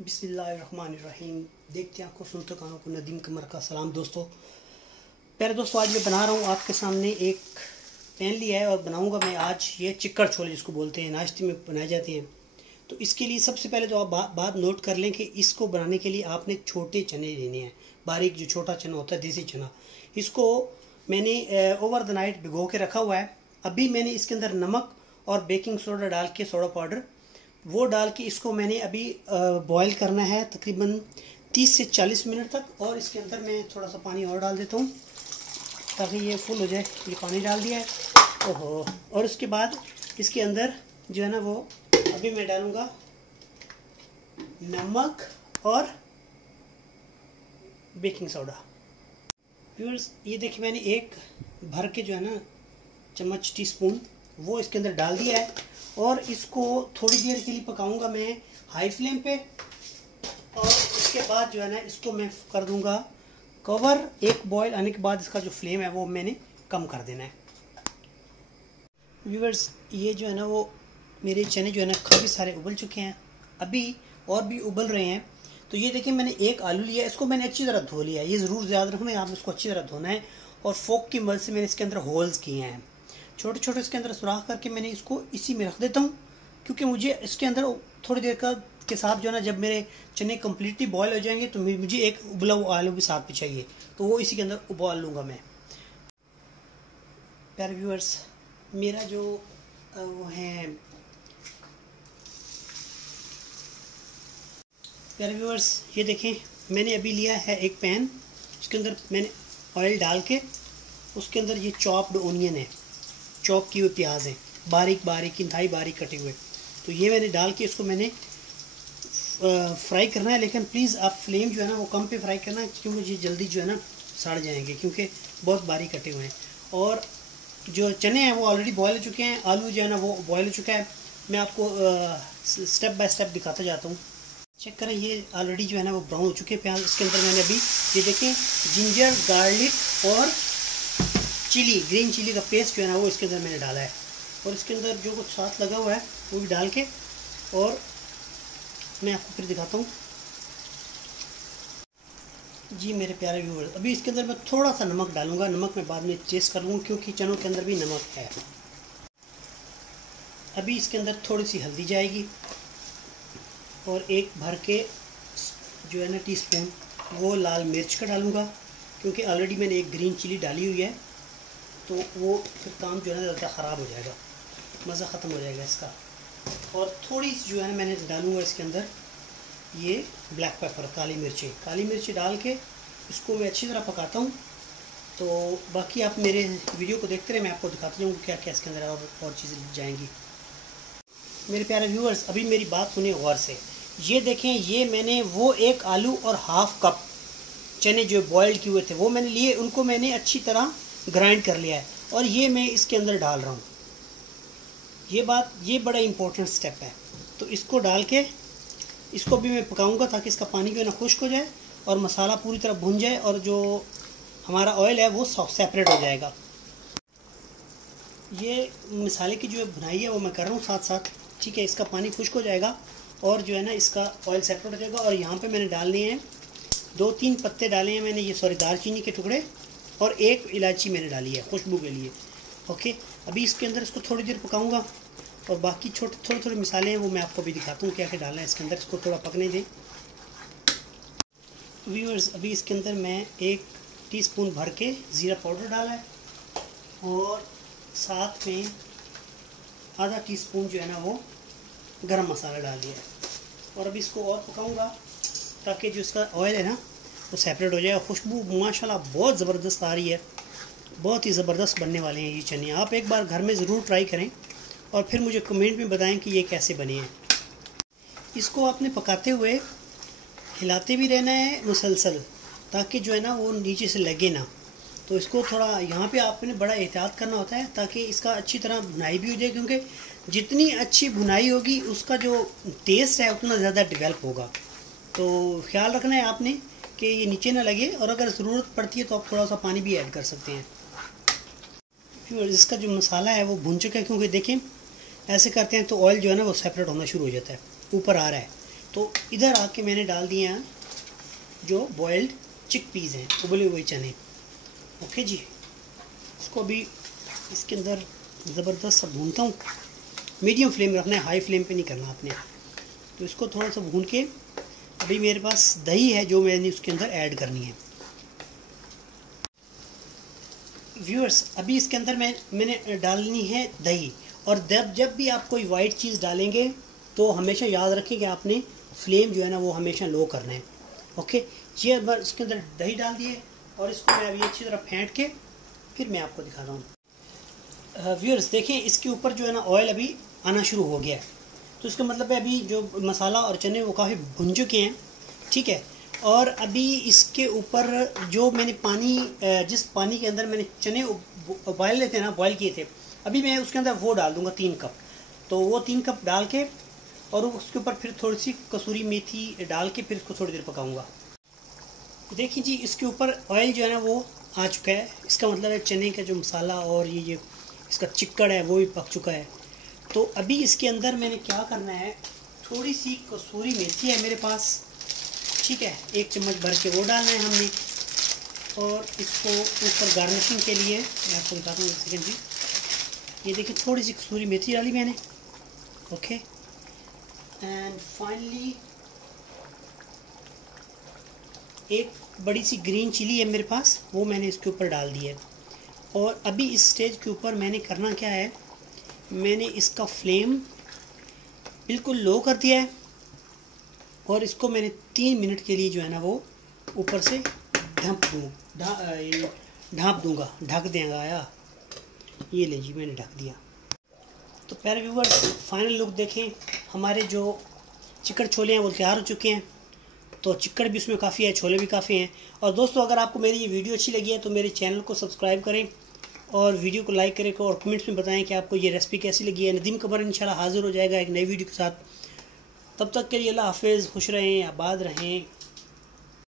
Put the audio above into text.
बिस्मिल्लाहिर्रहमानिर्रहीम। देखते हैं आपको, सुनते कानों को नदीम कमर का सलाम। दोस्तों, प्यारे दोस्तों, आज मैं बना रहा हूँ आपके सामने एक पैन लिया है और बनाऊँगा मैं आज ये चिक्कड़ छोले, जिसको बोलते हैं, नाश्ते में बनाए जाते हैं। तो इसके लिए सबसे पहले तो आप बात नोट कर लें कि इसको बनाने के लिए आपने छोटे चने लेने हैं, बारीक जो छोटा चना होता है, देसी चना। इसको मैंने ओवर द नाइट भिगो के रखा हुआ है। अभी मैंने इसके अंदर नमक और बेकिंग सोडा डाल के, सोडा पाउडर वो डाल के इसको मैंने अभी बॉईल करना है तकरीबन 30 से 40 मिनट तक। और इसके अंदर मैं थोड़ा सा पानी और डाल देता हूँ ताकि ये फुल हो जाए। ये पानी डाल दिया है, ओहो। और उसके बाद इसके अंदर जो है ना, वो अभी मैं डालूँगा नमक और बेकिंग सोडा। व्यूअर्स, ये देखिए, मैंने एक भर के जो है ना चम्मच, टीस्पून वो इसके अंदर डाल दिया है। और इसको थोड़ी देर के लिए पकाऊंगा मैं हाई फ्लेम पे। और इसके बाद जो है ना, इसको मैं कर दूंगा कवर। एक बॉईल आने के बाद इसका जो फ्लेम है वो मैंने कम कर देना है। व्यूअर्स, ये जो है ना, वो मेरे चने जो है ना काफ़ी सारे उबल चुके हैं, अभी और भी उबल रहे हैं। तो ये देखिए, मैंने एक आलू लिया, इसको मैंने अच्छी तरह धो लिया है। ये ज़रूर याद रखना है, आपने इसको अच्छी तरह धोना है। और फोक की मदद से मैंने इसके अंदर होल्स किए हैं, छोटे छोटे इसके अंदर सुराख करके मैंने इसको इसी में रख देता हूँ, क्योंकि मुझे इसके अंदर थोड़ी देर के साथ जो है ना, जब मेरे चने कम्प्लीटली बॉयल हो जाएंगे तो मुझे एक उबला हुआ आलू भी साथ में चाहिए, तो वो इसी के अंदर उबाल लूँगा मैं। प्यारे व्यूअर्स, मेरा जो वो है, प्यारे व्यूअर्स, ये देखें, मैंने अभी लिया है एक पैन। उसके अंदर मैंने ऑयल डाल के, उसके अंदर ये चॉप्ड ओनियन है, चॉप किए हुए प्याज हैं, बारीक बारीक, इंतहाई बारीक कटे हुए। तो ये मैंने डाल के इसको मैंने फ्राई करना है। लेकिन प्लीज़ आप फ्लेम जो है ना वो कम पे फ्राई करना, क्योंकि ये जल्दी जो है ना सड़ जाएंगे, क्योंकि बहुत बारीक कटे हुए हैं। और जो चने हैं वो ऑलरेडी बॉयल हो चुके हैं, आलू जो है ना वो बॉयल हो चुका है। मैं आपको स्टेप बाय स्टेप दिखाता जाता हूँ। चेक करें, ये ऑलरेडी जो है ना वो ब्राउन हो चुके हैं प्याज। इसके अंदर मैंने अभी ये देखें, जिंजर, गार्लिक और चिली, ग्रीन चिली का पेस्ट जो है ना वो इसके अंदर मैंने डाला है। और इसके अंदर जो कुछ साथ लगा हुआ है वो भी डाल के, और मैं आपको फिर दिखाता हूँ। जी मेरे प्यारे व्यूअर्स, अभी इसके अंदर मैं थोड़ा सा नमक डालूंगा। नमक मैं बाद में टेस्ट कर लूँगा, क्योंकि चनों के अंदर भी नमक है। अभी इसके अंदर थोड़ी सी हल्दी जाएगी, और एक भर के जो है ना टीस्पून वो लाल मिर्च का डालूँगा, क्योंकि ऑलरेडी मैंने एक ग्रीन चिली डाली हुई है। तो वो फिर काम जो है ना ज़्यादा ख़राब हो जाएगा, मज़ा ख़त्म हो जाएगा इसका। और थोड़ी सी जो है ना मैंने डालूँगा इसके अंदर ये ब्लैक पेपर, काली मिर्ची डाल के इसको मैं अच्छी तरह पकाता हूँ। तो बाकी आप मेरे वीडियो को देखते रहे, मैं आपको दिखाता जाऊँगा क्या क्या इसके अंदर और चीज़ें जाएंगी। मेरे प्यारे व्यूअर्स, अभी मेरी बात सुनिए गौर से। ये देखें, ये मैंने वो एक आलू और हाफ कप चने जो बॉयल्ड किए हुए थे वो मैंने लिए, उनको मैंने अच्छी तरह ग्राइंड कर लिया है। और ये मैं इसके अंदर डाल रहा हूँ। ये बड़ा इम्पोर्टेंट स्टेप है। तो इसको डाल के इसको भी मैं पकाऊंगा, ताकि इसका पानी जो है ना खुश्क हो जाए और मसाला पूरी तरह भुन जाए, और जो हमारा ऑयल है वो सेपरेट हो जाएगा। ये मसाले की जो भुनाई है वो मैं कर रहा हूँ साथ साथ, ठीक है। इसका पानी खुश्क हो जाएगा और जो है ना इसका ऑयल सेपरेट हो जाएगा। और यहाँ पे मैंने डालने हैं 2-3 पत्ते डाले हैं मैंने, ये सॉरी दालचीनी के टुकड़े, और एक इलायची मैंने डाली है खुशबू के लिए। ओके, अभी इसके अंदर इसको थोड़ी देर पकाऊंगा, और बाकी थोड़े मसाले हैं वो मैं आपको भी दिखाता हूँ क्या क्या डालना है इसके अंदर। इसको थोड़ा पकने दें व्यूअर्स। अभी इसके अंदर मैं 1 टीस्पून भर के ज़ीरा पाउडर डाला है, और साथ में आधा टीस्पून जो है ना वो गरम मसाला डाल दिया है। और अभी इसको और पकाऊंगा ताकि जो इसका ऑयल है ना वो सेपरेट हो जाए। खुशबू माशाल्लाह बहुत ज़बरदस्त आ रही है, बहुत ही ज़बरदस्त बनने वाले हैं ये चने। आप एक बार घर में ज़रूर ट्राई करें, और फिर मुझे कमेंट में बताएं कि ये कैसे बने हैं। इसको आपने पकाते हुए हिलाते भी रहना है मुसलसल, ताकि जो है ना वो नीचे से लगे ना। तो इसको थोड़ा यहाँ पे आपने बड़ा एहतियात करना होता है, ताकि इसका अच्छी तरह भुनाई भी हो जाए, क्योंकि जितनी अच्छी भुनाई होगी उसका जो टेस्ट है उतना ज़्यादा डेवलप होगा। तो ख्याल रखना है आपने कि ये नीचे ना लगे, और अगर ज़रूरत पड़ती है तो आप थोड़ा सा पानी भी ऐड कर सकते हैं। फिर इसका जो मसाला है वो भुन चुका है, क्योंकि देखें ऐसे करते हैं तो ऑयल जो है ना वो सेपरेट होना शुरू हो जाता है, ऊपर आ रहा है। तो इधर आके मैंने डाल दिए हैं जो बॉयल्ड चिकपीस हैं, उबले हुए चने। ओके जी, इसको अभी इसके अंदर ज़बरदस्त सा भूनता हूँ। मीडियम फ्लेम रखना है, हाई फ्लेम पे नहीं करना आपने। तो इसको थोड़ा सा भून के अभी मेरे पास दही है जो मैंने उसके अंदर ऐड करनी है। व्यूअर्स, अभी इसके अंदर मैंने डालनी है दही। और जब भी आप कोई वाइट चीज़ डालेंगे तो हमेशा याद रखें कि आपने फ्लेम जो है ना वो हमेशा लो करना है। ओके, ये अब इसके अंदर दही डाल दिए और इसको मैं अभी अच्छी तरह फेंट के फिर मैं आपको दिखाता हूँ। व्यूअर्स देखें, इसके ऊपर जो है ना ऑयल अभी आना शुरू हो गया है। तो इसका मतलब है अभी जो मसाला और चने वो काफ़ी भुन चुके हैं। ठीक है, और अभी इसके ऊपर जो मैंने पानी, जिस पानी के अंदर मैंने चने बॉयल थे ना, बॉयल किए थे, अभी मैं उसके अंदर वो डाल दूँगा 3 कप। तो वो 3 कप डाल के और उसके ऊपर फिर थोड़ी सी कसूरी मेथी डाल के फिर इसको थोड़ी देर पकाऊंगा। देखिए जी, इसके ऊपर ऑयल जो है ना वो आ चुका है। इसका मतलब है चने का जो मसाला और ये इसका चिक्कड़ है वो भी पक चुका है। तो अभी इसके अंदर मैंने क्या करना है, थोड़ी सी कसूरी मेथी है मेरे पास। ठीक है, 1 चम्मच भर के वो डालना है हमने। और इसको ऊपर गार्निशिंग के लिए मैं आपको दिखाता हूँ, 1 सेकेंड जी। ये देखिए, थोड़ी सी कसूरी मेथी डाली मैंने। ओके, एंड फाइनली एक बड़ी सी ग्रीन चिली है मेरे पास, वो मैंने इसके ऊपर डाल दी है। और अभी इस स्टेज के ऊपर मैंने करना क्या है, मैंने इसका फ्लेम बिल्कुल लो कर दिया है और इसको मैंने 3 मिनट के लिए जो है ना वो ऊपर से ढक दूँगा, ढक देंगे। आया, ये ले जी, मैंने ढक दिया। तो प्यारे व्यूवर्स, फाइनल लुक देखें, हमारे जो चिकन छोले हैं वो तैयार हो चुके हैं। तो चिकन भी उसमें काफ़ी है, छोले भी काफ़ी हैं। और दोस्तों, अगर आपको मेरी ये वीडियो अच्छी लगी है तो मेरे चैनल को सब्सक्राइब करें और वीडियो को लाइक करें और कमेंट्स में बताएं कि आपको ये रेसिपी कैसी लगी है। नदीम कमर इंशाल्लाह हाजिर हो जाएगा एक नई वीडियो के साथ। तब तक के लिए अल्लाह हाफिज़, खुश रहें, आबाद रहें।